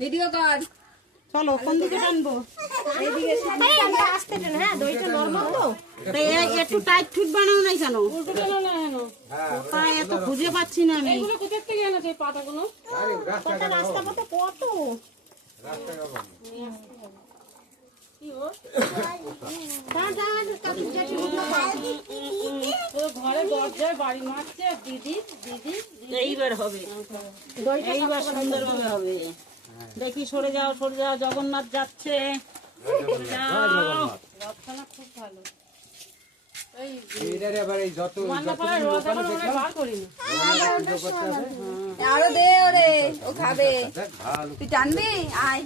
Video কর। চলো কোন দিকে টানবো? এইদিকে আস্তে টেন, হ্যাঁ দইটা নরমাল তো। তো একটু টাইট ফিট বানাও নাই কেন? উল্টো টানো না কেন? কোথায় এত খুঁজে পাচ্ছি না আমি। এগুলো কোথা থেকে এনেছে এই পাতাগুলো? কটা রাস্তা পথে কত কি ও? ও ঘরে দরজায় বাড়ি মারছে আর দিদি দিদি এইবার হবে, এইবার সুন্দরভাবে হবে। দেখি সরে যাও সরে যাও, জগন্নাথ যাচ্ছে। সরে যাও। রথখানা খুব ভালো। এই এইটারে আবার এই যত মান্নাপাড়ায় রথ এখন আমরা বার করিনি। আরো দে ওরে, ও খাবে। ভালো তুই টানবি? আয়।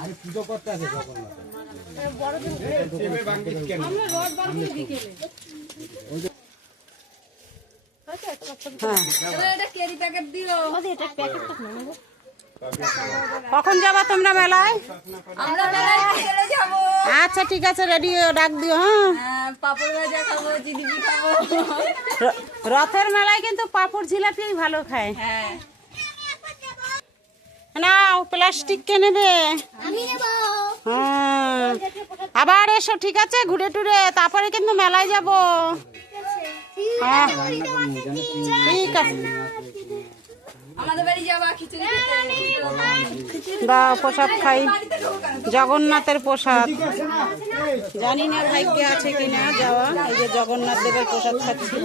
আরে পুজো করতে আছে জগন্নাথ। আমরা রথ বার করি বিকেলে। ওরে এটা কেরি প্যাকেট দিও। কখন যাবা তোমরা মেলায়? আমরা মেলায় বিকেলে যাবো। আচ্ছা ঠিক আছে, রেডি ডাক দিও। হ্যাঁ, হ্যাঁ, পাপড় ভাজা খাবো, জিলিপি খাবো। রথের মেলায় কিন্তু পাঁপড় জিলাপি ভালো খায়। হ্যাঁ। নাও প্লাস্টিক কে নেবে? আমি নেব। হ্যাঁ, আবার এসো, ঠিক আছে? ঘুরে টুরে তারপরে কিন্তু মেলায় যাব। হ্যাঁ ঠিক আছে, আমাদের বাড়ি যাবা খিচুড়ি খেতে। দাও প্রসাদ খাই, বাড়িতে ঢোকো কেন? জগন্নাথের প্রসাদ। জানি না ভাগ্যে আছে কিনা যাওয়া। এই যে জগন্নাথ দেবের প্রসাদ খাচ্ছি।